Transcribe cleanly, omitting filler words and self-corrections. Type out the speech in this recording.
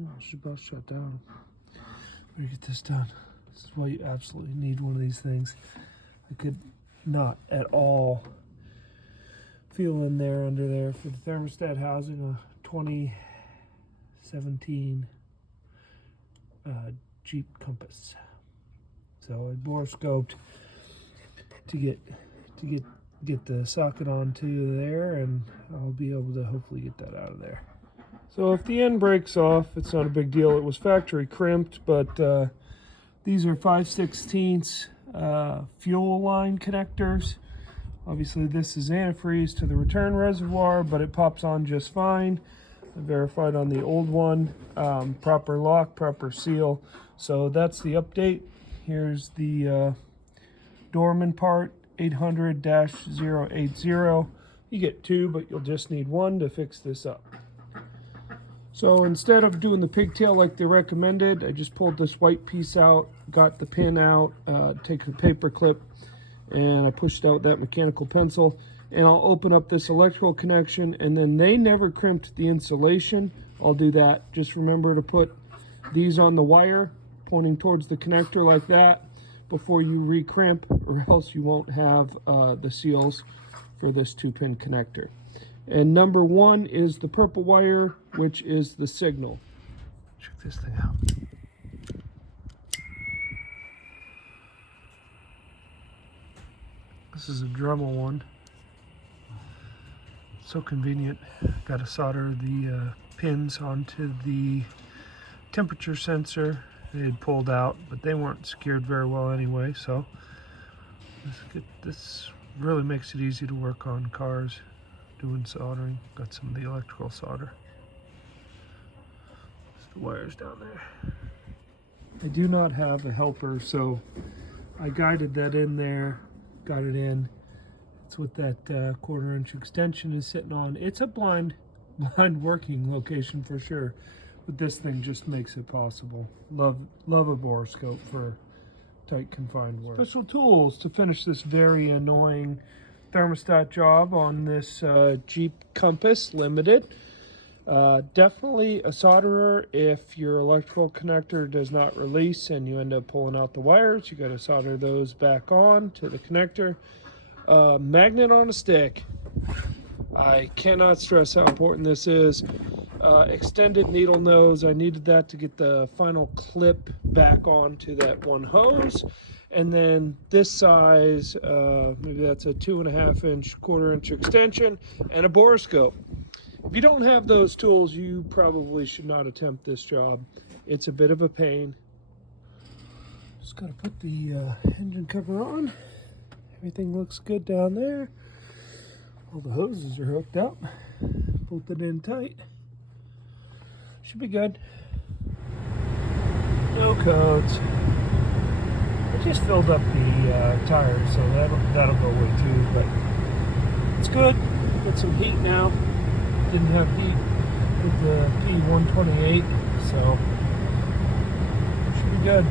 Oh, she's about shut down. Better get this done. This is why you absolutely need one of these things. I could not at all feel in there under there for the thermostat housing, a 2017 Jeep Compass. So I borescoped to get the socket onto there, and I'll be able to hopefully get that out of there. So if the end breaks off, it's not a big deal. It was factory crimped, but these are 5/16 fuel line connectors. Obviously this is antifreeze to the return reservoir, but it pops on just fine. I verified on the old one, proper lock, proper seal. So that's the update. Here's the Dorman part, 800-080. You get two, but you'll just need one to fix this up. So instead of doing the pigtail like they recommended, I just pulled this white piece out, got the pin out, taken a paper clip, and I pushed out that mechanical pencil. And I'll open up this electrical connection, and then they never crimped the insulation. I'll do that. Just remember to put these on the wire, pointing towards the connector like that, before you re-crimp, or else you won't have the seals for this 2-pin connector. And number 1 is the purple wire, which is the signal. Check this thing out. This is a Dremel one. So convenient. Got to solder the pins onto the temperature sensor. They had pulled out, but they weren't secured very well anyway, so this really makes it easy to work on cars doing soldering. Got some of the electrical solder. There's the wires down there. I do not have a helper, so I guided that in there, got it in. It's what that 1/4-inch extension is sitting on. It's a blind working location for sure, but this thing just makes it possible. Love a borescope for tight confined work. Special tools to finish this very annoying thermostat job on this Jeep Compass Limited. Definitely a solderer. If your electrical connector does not release and you end up pulling out the wires, you got to solder those back on to the connector. Magnet on a stick. I cannot stress how important this is. Extended needle nose. I needed that to get the final clip back onto that one hose. And then this size, maybe that's a 2.5-inch, 1/4-inch extension, and a borescope. If you don't have those tools, you probably should not attempt this job. It's a bit of a pain. Just gotta put the engine cover on. Everything looks good down there. All the hoses are hooked up. Bolted in tight. Should be good. No codes. I just filled up the tires, so that'll go away too, but it's good. Got some heat now. Didn't have heat with the p0128, so should be good.